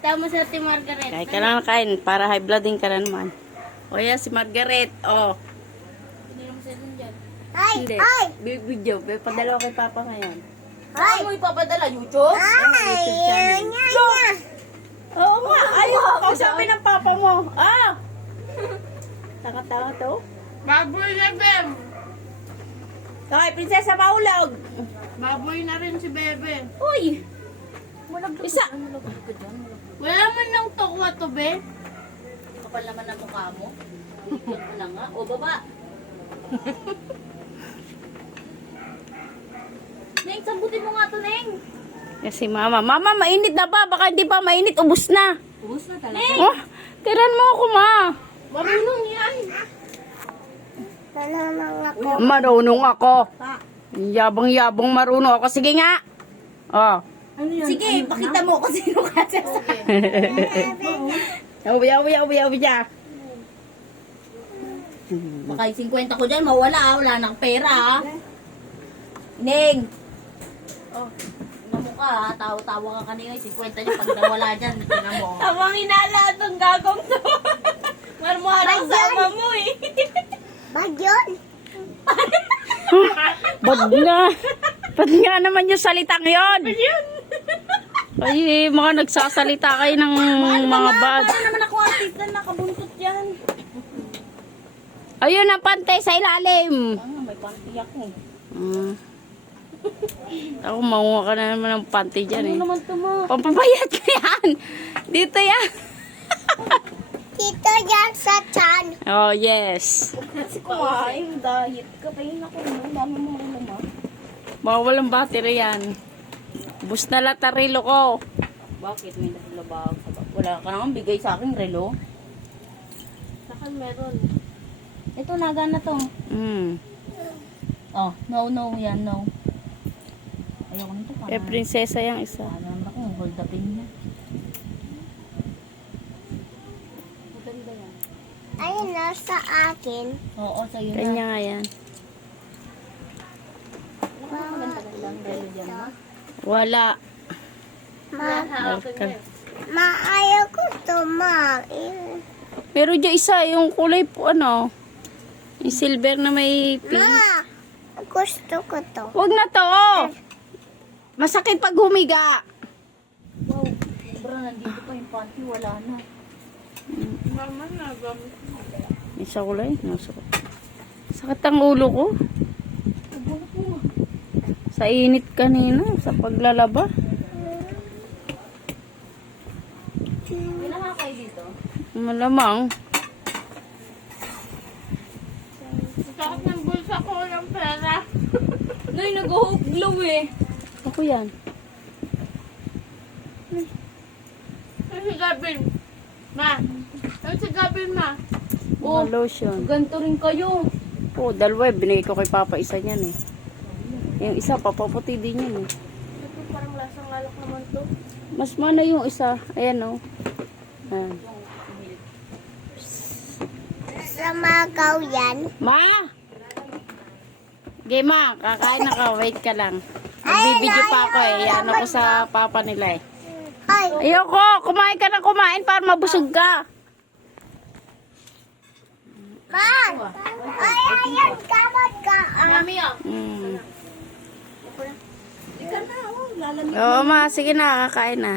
Tama sa Ate Margaret. Kain ka lang kain. Para high blood din ka na naman. O yan, si Margaret. O. Hindi naman sila dyan. Hindi. Big video. Padala ko kay Papa ngayon. Saan mo ipapadala? YouTube? YouTube channel. Oo nga. Ayaw ko kausapin ng Papa mo. Ah! Tanga-tanga to. Baboy na, Bem. Okay, Prinsesa Maulog. Baboy na rin si Bebe. Uy! Isa. Wala man ng tokwa to, Be. Kapal naman ang mukha mo. Yan mo na nga. O, baba. Neng, sambutin mo nga to, Neng. Yes, si Mama. Mama, mainit na ba? Baka hindi pa mainit. Ubus na. Ubus na talaga. Neng! Oh, tiran mo ako, Ma. Marunong yan. Marunong ako. Yabang-yabang marunong ako. Sige nga. Oh. Sige, pakita mo kung sino ka sa akin. Ubi siya. Baka yung 50 ko dyan, mawala. Wala nang pera. Neng! Oh, tingnan mo ka ha. Tawa-tawa ka kanina. 50 niya pag nawala dyan. Tingnan mo. Tamang inala itong gagong to. Marmuharang sama mo eh. Bagyon. Ba't nga naman yung salitang yon? Ay, mga nagsasalita kayo ng mga bad. Paano naman ako artista na nakabuntot yan? Ayun ang pantay sa ilalim. May panty ako. Ako, maunga ka na naman ng panty dyan eh. Ano naman ito mo? Pampapayat ko yan. Dito yan. Dito yan sa chan. Oh, yes. Kasi kumain, diet ka. Pahin ako. Ang dami mo ulam ha. Baka walang battery yan. Bus na lahat ang relo ko. Bakit? May nakalabag. Wala ka naman bigay sa akin relo. Saan meron? Ito, naga na to. Oh, no, yan, no. Ayoko nito pa. Prinsesa yung isa. Ano naman ako, hold the pin niya. Maganda yan. Ayun na sa akin. Oo, sa'yo na. Kanya nga yan. Maganda-ganda ang relo dyan, ma. Wala. Welcome. Maayaw ko to, ma. Pero dyan isa, yung kulay po ano. Yung silver na may pink. Ma, gusto ko to. Huwag na to. Oh. Masakit pag humiga. Wow, sobra nandito pa yung panty, wala na. Naman na, gamit mo. Isa kulay. Sakit ang ulo ko. Nagulot mo. Sa init kanina, sa paglalaba. May nakakay dito. Malamang. Sakit ng bulsa ko, walang pera. Nay, nag-hooglaw eh. Ako yan. Ano si Gabin? Ma, ano si Gabin, ma? Mga lotion. Ganto rin kayo. Oo, dalawa eh. Binigay ko kay Papa isa niyan eh. Yung isa, papaputi din yun eh. Ito parang lasang alak naman to. Mas mana yung isa. Ayan o. Oh. Sa magaw yan. Ma! Okay, ma. Kakain na ka. Wait ka lang. Nagbibideo pa ako eh. Yan ako sa papa nila eh. Ay, Ayoko! Kumain ka na kumain para mabusog ka. man. Ay, ayan, kamot ka. Mami ah. Mm. Ika na, oh, lalamig. Oo ma, sige na. Kakain na.